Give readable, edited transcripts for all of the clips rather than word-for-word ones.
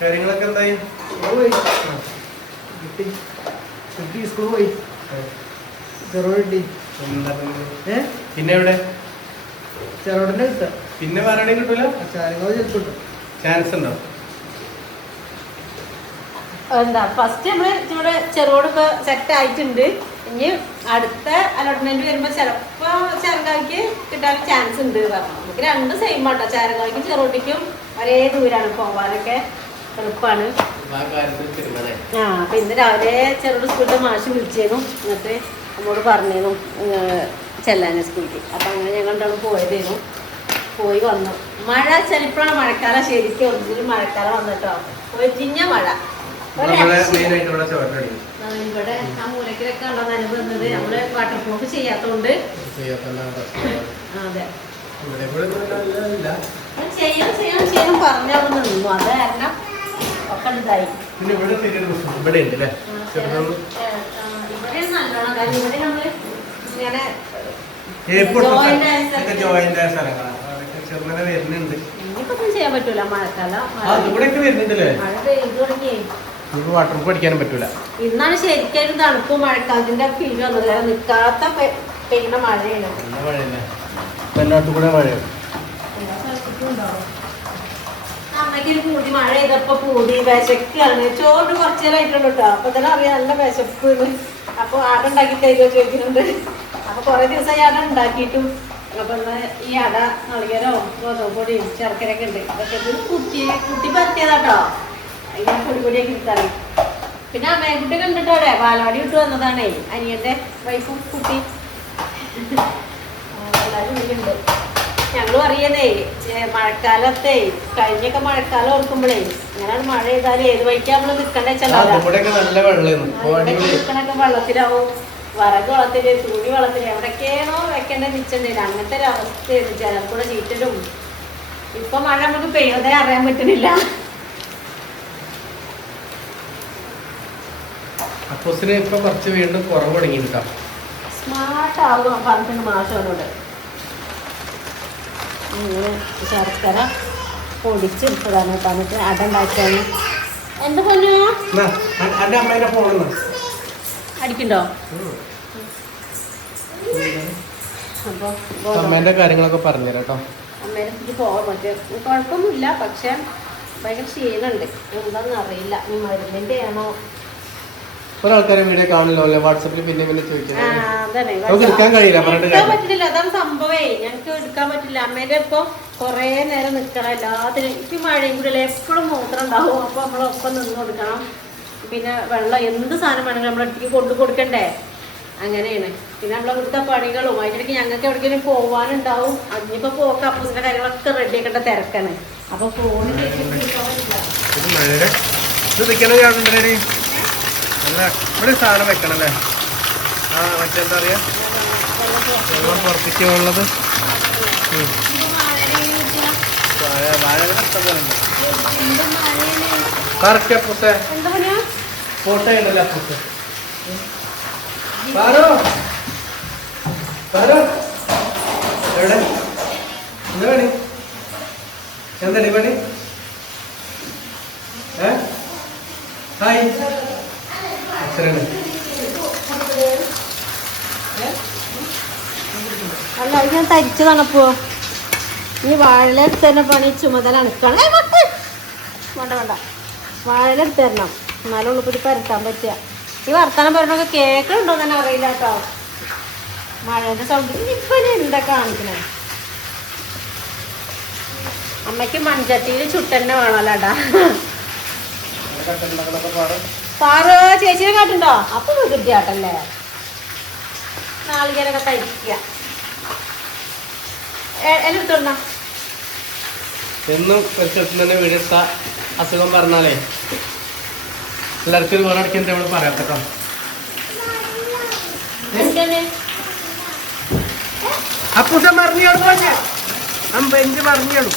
കാര്യങ്ങളൊക്കെ എന്തായി? സ്കൂൾ പോയി ചെറുപടി. പിന്നെ എവിടെ? ചെറുപടിന്റെ കിട്ടുക. പിന്നെ വേറെ കിട്ടൂല? ചാരങ്ങൾ ചിലപ്പോൾ കിട്ടും. ചാൻസ് ഉണ്ടോ? എന്താ ഫസ്റ്റ് നമ്മള് ഇവിടെ ചെറുപൊടിപ്പോ സെറ്റ് ആയിട്ടുണ്ട്. ഇനി അടുത്ത അലോട്ട്മെന്റ് വരുമ്പോ ചിലപ്പോ ചേരങ്കായ്ക്ക് കിട്ടാൻ ചാൻസ് ഉണ്ട് പറഞ്ഞു. നമുക്ക് രണ്ടും സെയിം ആട്ടോ. ചേരങ്കായ്ക്കും ചെറുപൊടിക്കും ഒരേ ദൂരാണ്, പോവാനൊക്കെ എളുപ്പമാണ്. അപ്പൊ ഇന്ന് രാവിലെ ചെറുപൊടി സ്കൂളിലെ മാഷ് വിളിച്ചേന്നു. എന്നിട്ട് നമ്മോട് പറഞ്ഞേന്നു ചെല്ലാനെ സ്കൂളിലേക്ക്. അപ്പൊ അങ്ങനെ ഞങ്ങൾ രണ്ടാളും പോയതേന്നു. പോയി വന്നു. മഴ ചിലപ്പോഴാണ് മഴക്കാലം, ശരിക്കും ഒന്നിലും മഴക്കാലം വന്നിട്ടോ. ഒഴിഞ്ഞ മഴ. ഇവിടെ ആ മൂലക്കിലൊക്കെ ഉണ്ടോ അനുഭവന്നത് നമ്മള് വാട്ടർ പ്രൂഫ് ചെയ്യാത്തോണ്ട്. അതെ ചെയ്യാൻ ചെയ്യാൻ ചെയ്യാൻ പറഞ്ഞാൽ നിന്നു. അത് കാരണം ഒക്കെ ഇതായി. ഇവിടെ നല്ലോണം കാരണം ഇവിടെ നമ്മള് ഇങ്ങനെ ഇനിയിപ്പൊന്നും ചെയ്യാൻ പറ്റൂല. മഴക്കാലം മഴ പെയ്തു തുടങ്ങി. വാട്ടർ പ്രൂഫ് അടിക്കാനും പറ്റൂല. ഇന്നാണ് ശരിക്കും തണുപ്പും മഴക്കാലത്തിന്റെ ഫീൽ വന്നത്. നിൽക്കാത്ത പെയ്യുന്ന മഴയാണ്. എല്ലായിടത്തും കൂടെ മഴയാണ്. അമ്മയ്ക്ക് ഒരു പൂതി മഴ ചെയ്തപ്പോ പൂതി വിശക്കാണ്. ചോറിന് കുറച്ചു നേരമായിട്ടുള്ളൂ കേട്ടോ. അപ്പൊ തന്നെ അറിയാം നല്ല വിശപ്പ്. അപ്പൊ ആട ഉണ്ടാക്കി തരുമോ ചോദിക്കുന്നുണ്ട്. അപ്പൊ കുറെ ദിവസമായി ആട ഉണ്ടാക്കിയിട്ടും. അപ്പൊ ഈ അട നാളികേരോ ഗോതമ്പൊടിയും ശർക്കരയൊക്കെ ഉണ്ട്. ഇതൊക്കെ കുട്ടി പറ്റിയതാട്ടോ. ഇങ്ങനെ പൊടിപൊടിയൊക്കെ എടുത്താണ്. പിന്നെ അമ്മയെക്കുട്ടി കണ്ടിട്ടോടെ പാലവാടി വിട്ട് വന്നതാണേ. അനിയന്റെ വൈഫും കുട്ടി എല്ലാവരും ഉണ്ട്. ഞങ്ങള് പറയുന്നേ മഴക്കാലത്തെ കഴിഞ്ഞൊക്കെ മഴക്കാലം ഓർക്കുമ്പോഴേ ഇങ്ങനെയാണ് മഴ ചെയ്താലും ഏത് വഴിക്കാ നമ്മള് നിക്കണ്ടേ നിക്കണൊക്കെ വെള്ളത്തിലാവും. വിറക് വെള്ളത്തില്, തുണി വെള്ളത്തില്, എവിടൊക്കെയാണോ വെക്കേണ്ട നിച്ചണ്ടേലും അങ്ങനത്തെ ഒരു അവസ്ഥയാണ്. ജലക്കൂടെ ചീറ്റലും. ഇപ്പൊ മഴ നമുക്ക് പെയ്യുന്നതേ അറിയാൻ പറ്റുന്നില്ല. അപ്പോസിന് ഇപ്പൊ കുറച്ച് വീണ്ടും കുറവ് തുടങ്ങിയിട്ടാ. സ്മാർട്ട് ആവുക പറഞ്ഞിട്ടുണ്ട് മാഷോനോട്. അങ്ങനെ ശർക്കര പൊടിച്ചെടുത്തതാണ് കേട്ടോ. എന്നിട്ട് അട ഉണ്ടാക്കിയാണ്. എന്ത് പൊന്നു അടിക്കണ്ടോ? അപ്പൊ അമ്മേന്റെ കാര്യങ്ങളൊക്കെ പറഞ്ഞുതരാം കേട്ടോ. അമ്മേനെ എനിക്ക് പോകാൻ പറ്റും. കുഴപ്പമൊന്നുമില്ല. പക്ഷെ ഭയങ്കര ക്ഷീണുണ്ട്. എന്താണെന്ന് അറിയില്ല. ഈ മരുന്നിന്റെ ആണോ? ഒരാൾക്കാരെ വീഡിയോ കാണില്ലോ അല്ലേ? വാട്സാപ്പിൽ പിന്നെ ചോദിക്കാൻ പറ്റില്ല. അതാണ് സംഭവേ. ഞങ്ങൾക്ക് എടുക്കാൻ പറ്റില്ല. അമ്മേന്റെ ഇപ്പൊ കൊറേ നേരം നിക്കണം. എല്ലാത്തിനും എനിക്ക് മഴയും കൂടി എപ്പോഴും മൂത്രം ഉണ്ടാവും. അപ്പൊ നമ്മളൊപ്പം നിന്ന് കൊടുക്കണം. പിന്നെ വെള്ളം എന്ത് സാധനം വേണമെങ്കിലും നമ്മളടുത്തേക്ക് കൊണ്ടു കൊടുക്കണ്ടേ. അങ്ങനെയാണ്. പിന്നെ നമ്മളെ ഇവിടുത്തെ പണികളും അതിനിടയ്ക്ക് ഞങ്ങൾക്ക് എവിടേക്കെങ്കിലും പോവാനുണ്ടാവും. അതിനിപ്പോ പോക്ക് അപ്പൂസിന്റെ കാര്യങ്ങളൊക്കെ റെഡി ആക്കേണ്ട തിരക്കാണ്. അപ്പൊ ഫോണിൽ ഇവിടെ സാധനം വെക്കണല്ലേ? ആ മറ്റെന്താ പറയാ പുറത്തേക്ക് ഉള്ളത് ഫോട്ടോ ഉണ്ടല്ലോ അപ്പൂസ്. എവിടെ എന്താ പണി? എന്താടി പണി? ഹായ് അല്ല ഞാൻ തരിച്ചതാണപ്പോ. ഈ വാഴലെടുത്ത് തന്നെ പണി ചുമതല അണക്കാണ്. വേണ്ട വേണ്ട വാഴലെടുത്ത് തരണം. എന്നാലും ഉള്ളിപ്പോൾ ഇത് പരത്താൻ പറ്റുക. ഈ വർത്താനം പറയണൊക്കെ കേൾക്കണുണ്ടോ തന്നെ അറിയില്ല കേട്ടോ. മഴേന്റെ സൗണ്ട് ഇപ്പൊ എന്താ കാണിക്കണേ? അമ്മയ്ക്ക് മൺചട്ടിയിൽ ചുട്ടന്നെ വേണമല്ലോടാ. പാറോ ചേച്ചിനെ കാട്ടുണ്ടോ? അപ്പൊ കിട്ടിയാട്ടല്ലേ നാളികേരൊക്കെ കഴിക്കുക. എല്ലാം എന്നും ഒരു സ്ഥലത്ത് തന്നെ വീടെടുത്ത അസുഖം പറഞ്ഞാലേ എല്ലാവർക്കും വേറെ അടിക്കാൻ നമ്മൾ പറയാട്ടോ. അപ്പൂസ മറിഞ്ഞോളൂ അമ്പഞ്ച് മറിഞ്ഞോളൂ.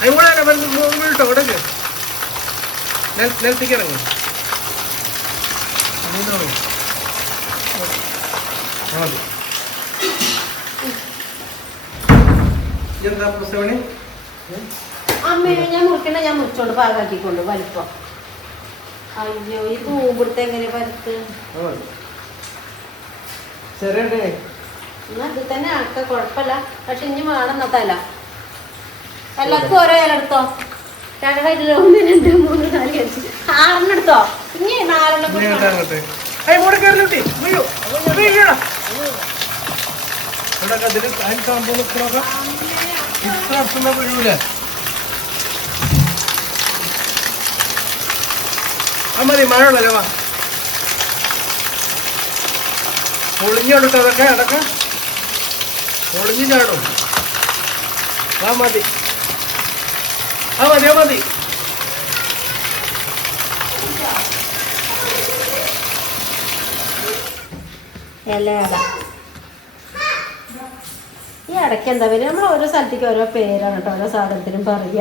അതുകൂടെ മുകളിട്ടോ ഇവിടെ നിലത്തേക്ക് ഇറങ്ങും. എന്താ പുസ്തകണി? ആ അമ്മയെ ഞാൻ മുറിക്കണ ഞാൻ മുറിച്ചോണ്ട് പാകാക്കിക്കൊണ്ട് വലിപ്പം. അയ്യോ ഈ തൂമ്പിടുത്ത് എങ്ങനെ പരുത്ത് ചെറിയ എന്നാ ഇത് തന്നെ ആക്ക കുഴപ്പമില്ല. പക്ഷെ ഇനി വേണം തല എല്ലാവർക്കും ഓരോ ഇല എടുത്തോ. 2 1 2 3 4 5 6 എടുത്തോ. ഇനി 4 മതി. മഴ ഉള്ളല്ലോ. വാ ഒളിഞ്ഞോട്ടോ അതൊക്കെ അടക്ക ഒളിഞ്ഞു ചാടും. ആ മതി ആ മതി ആ മതി. ഈ ഇടയ്ക്ക് എന്താ പറയുക, നമ്മൾ ഓരോ സ്ഥലത്തേക്ക് ഓരോ പേരാണ് കേട്ടോ ഓരോ സാധനത്തിനും പറയുക.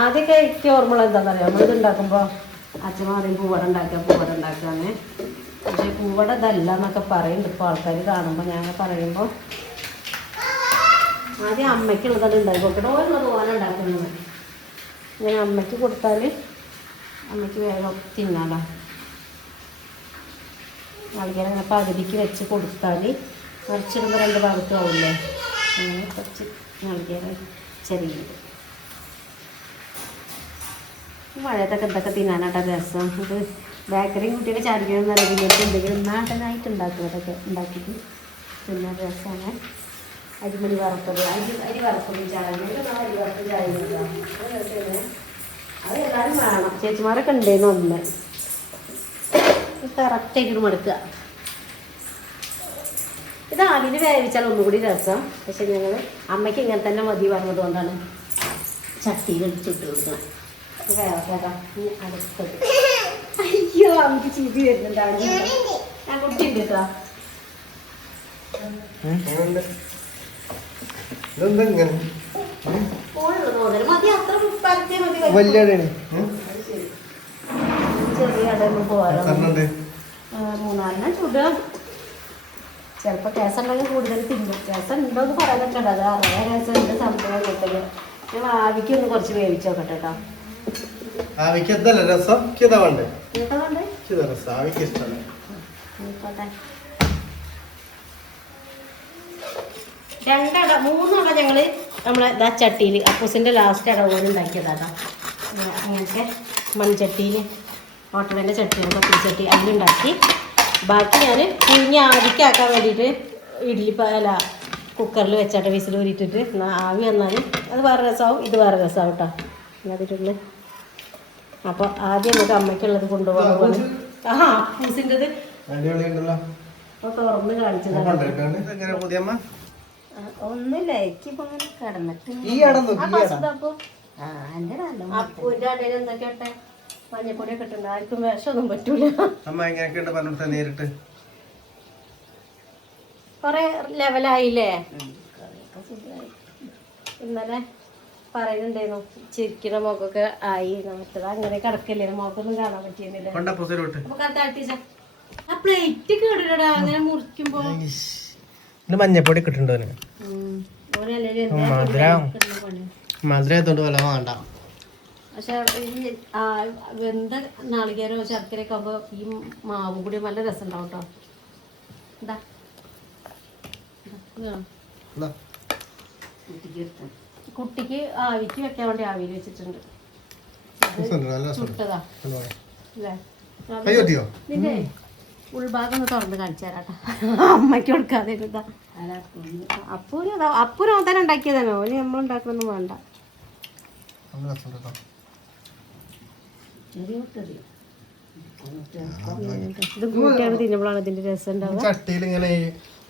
ആദ്യമൊക്കെ എനിക്ക് ഓർമ്മ എന്താണെന്ന് അറിയാം, നമ്മളിത് ഉണ്ടാക്കുമ്പോൾ അച്ഛൻ പറയും പൂവട ഉണ്ടാക്കുകയെന്ന്. പക്ഷേ പൂവട ഇതല്ല എന്നൊക്കെ പറയുന്നുണ്ട് ഇപ്പോൾ ആൾക്കാർ കാണുമ്പോൾ. ഞാൻ പറയുമ്പോൾ ആദ്യം അമ്മയ്ക്കുള്ളതാണ് ഉണ്ടാക്കി കൊടുക്കട്ടെ. ഓരോന്നത് പോലെ ഉണ്ടാക്കുന്നത് ഞാൻ അമ്മയ്ക്ക് കൊടുത്താൽ അമ്മയ്ക്ക് വേഗം തിന്നാലോ. നാളികേരം അങ്ങനെ പകുതിക്ക് വെച്ച് കൊടുത്താൽ കുറച്ചിടുമ്പോൾ 2 ഭാഗത്തും ആവില്ലേ. അങ്ങനെ കുറച്ച് നാളികേരം ചെറിയത്. മഴയത്തൊക്കെ എന്തൊക്കെ തിന്നാനാട്ടോ രസം. ഇത് ബേക്കറിയും കുട്ടിയൊക്കെ ചാടിക്കണം നല്ല രീതിയിൽ എന്തെങ്കിലും നാടനായിട്ട് ഉണ്ടാക്കും. അതൊക്കെ ഉണ്ടാക്കിയിട്ട് തിന്നാൻ രസമാണ്. അരിമണി വറുത്തത്, അരി വറുത്തത് ചായ, അരി വറുത്തത് ചായ അത് എല്ലാവരും വേണം. ചേച്ചിമാരൊക്കെ ഉണ്ടേന്ന് ഒന്ന് കറക്റ്റായിട്ട് മടുക്കുക. ഇത് ആവിയിൽ വേവിച്ചാൽ ഒന്നുകൂടി രസം. പക്ഷെ ഞങ്ങൾ അമ്മയ്ക്ക് ഇങ്ങനെ തന്നെ മതി പറഞ്ഞത് കൊണ്ടാണ് ചട്ടിയിൽ ചുട്ട് കൊടുക്കുന്നത്. വേറെ അടുത്തത്. അയ്യോ അമ്മക്ക് ചീതി വരുന്നുണ്ടാവും. ഞാൻ കുട്ടിയുണ്ട് കേട്ടോ. മതി അത്ര പരത്തിയാൽ മതി. ചെറിയ അടയൊന്നും പോരാ. 3-4 ചുടുക. ചിലപ്പോൾ കേസുണ്ടെങ്കിൽ കൂടുതൽ തിന്നും. കേസം ഉണ്ടോ എന്ന് പറയാൻ പറ്റണ്ട. അത് 60 കേസുണ്ട് സംഭവം കിട്ടുക. ഞാൻ ആവിക്കൊന്ന് കുറച്ച് വേവിച്ച് നോക്കട്ടെ കേട്ടോ. രസം രണ്ടട 3 അട ഞങ്ങൾ നമ്മളെ ഇതാ ചട്ടിയിൽ അപ്പൂസിൻ്റെ ലാസ്റ്റ് അട പോലെ ഉണ്ടാക്കിയതാട്ടോ. അങ്ങനത്തെ മൺചട്ടിയിൽ ഓട്ടോടേൻ്റെ ചട്ടിയാണ്, പത്തിരി ചട്ടി അതിലുണ്ടാക്കി. ബാക്കി ഞാൻ കുഞ്ഞ് ആവിക്കാക്കാൻ വേണ്ടിയിട്ട് അല്ല കുക്കറിൽ വെച്ചാട്ടെ വിസിൽ ഊരിയിട്ടിട്ട് ആവി വന്നാൽ അത് വേറെ രസമാവും, ഇത് വേറെ രസമാവും കേട്ടോ. അതിട്ടുള്ളത് അപ്പോൾ ആദ്യം നമുക്ക് അമ്മയ്ക്കുള്ളത് കൊണ്ടുപോകാൻ. അപ്പൂസിൻ്റെത് അപ്പോൾ തുറന്ന് കാണിച്ചതാണ്. ഒന്നുമില്ല, എനിക്കിപ്പോൾ അങ്ങനെ കിടന്നിട്ട് അപ്പൂൻ്റെ അടയിൽ എന്തൊക്കെയാട്ടെ മഞ്ഞപ്പൊടിയൊക്കെ ഇട്ടുണ്ട്. ആർക്കും വിഷമൊന്നും പറ്റൂല. കൊറേ ലെവലായില്ലേ. ഇന്നലെ പറയുന്നുണ്ടായിരുന്നു ചിരിക്കണ മുഖമൊക്കെ ആയി. നമുക്കത് അങ്ങനെ കിടക്കല്ലേ, മുഖമൊന്നും കാണാൻ പറ്റിയിരുന്നില്ല. അപ്പൊ കത്താട്ടിച്ച ആ പ്ലേറ്റ് കേടില്ലടാ അങ്ങനെ മുറിക്കുമ്പോ. മഞ്ഞപ്പൊടി കിട്ടുന്നുണ്ടോ? മധുരത്തോണ്ട് വല്ല വേണ്ട. പക്ഷെ ഈ വെന്ത നാളികേരോ ശർക്കരയൊക്കെ ആകുമ്പോൾ ഈ മാവും കൂടി നല്ല രസം ഉണ്ടാവും കേട്ടോ. എന്താ കുട്ടിക്ക് ആവിക്ക് വെക്കാൻ വേണ്ടി ആവിയിൽ വെച്ചിട്ടുണ്ട്. ചുട്ടതാ അല്ലേ. നിന്റെ ഉൾഭാഗം ഒന്ന് തുറന്ന് കാണിച്ചു തരാട്ടോ. അമ്മയ്ക്ക് കൊടുക്കാതെ അപ്പൂര് തന്നെ ഉണ്ടാക്കിയതാണോ? ഓന് നമ്മൾ ഉണ്ടാക്കണൊന്നും വേണ്ട. ഇത് കൂട്ടിയാണ് തിന്നുമ്പോഴാണ് ഇതിന്റെ രസം ഉണ്ടാവുക. ചട്ടിയിൽ ഇങ്ങനെ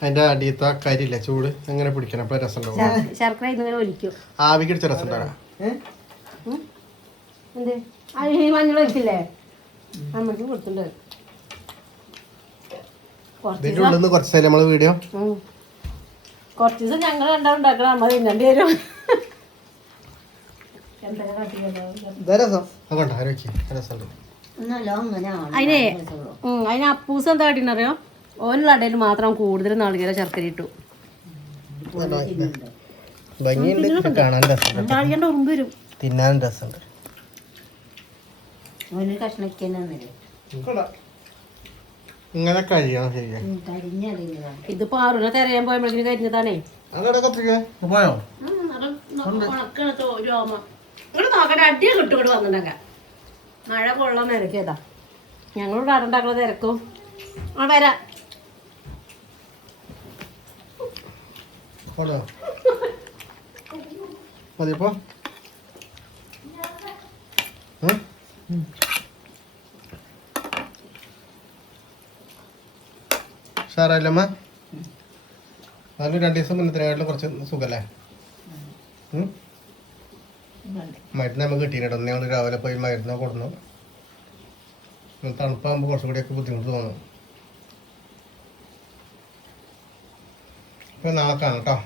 അതിന്റെ അടിയത്തെ കരിയില്ല ചൂട് അങ്ങനെ പിടിക്കണം, അപ്പൊ രസം ഉണ്ടാവും. ശർക്കര ഇതിങ്ങനെ ഒലിക്കും. ആവിക്ക് അടിച്ച രസം ഉണ്ടാകാം. എന്ത് മഞ്ഞൾ ഒഴിക്കില്ലേ അമ്മയ്ക്ക് കൊടുത്തിട്ടുണ്ട്. കുറച്ച് നമ്മള് വീഡിയോ കുറച്ച് ദിവസം ഞങ്ങൾ രണ്ടാം ഉണ്ടാക്കണം. അമ്മ തിന്നേണ്ടി വരും. അതിന് അപ്പൂസ് എന്താ കാട്ടിന്നറിയോ? ഓനുള്ള അടയിൽ മാത്രം കൂടുതൽ നാളികേര ശർക്കര ഇട്ടു. നാളികേണ്ട ഉറുമ്പ് വരും. തിന്നാനും രസമുണ്ട്. അവന് കഷ്ണിക്കാനേ ഇങ്ങനെ കഴിയണം ശരിയാ. കരിഞ്ഞറിയുന്നതാണ്. ഇത് പാറുനെ തിരയാൻ പോയപ്പോഴേക്കും കരിഞ്ഞതാണേ. അതവിടെ കത്തിരിക്കാൻ പോയോ? ഉണക്കണ രോമ ഇവിടെ നോക്കട്ടെ, അടിയെ കിട്ടും ഇവിടെ വന്നിട്ടുണ്ടാക്കാം. മഴ കൊള്ളാൻ നിരക്കിയതാ. ഞങ്ങളോട് അടണ്ടാക്കുന്ന തിരക്കും. ആ വരാം. പോടോ മതിയപ്പോ. സാറല്ലമ്മ അതിന് 2 ദിവസം മുന്നത്തിനായിട്ടുള്ള കുറച്ച് സുഖല്ലേ? മരുന്ന് നമുക്ക് കിട്ടിയിട്ടോ. ഞങ്ങൾ രാവിലെ പോയി മരുന്ന് കൊടുന്നു. തണുപ്പാകുമ്പോൾ കുറച്ചും കൂടിയൊക്കെ ബുദ്ധിമുട്ട് തോന്നും. ഇപ്പം നാളെ കാണാം കേട്ടോ.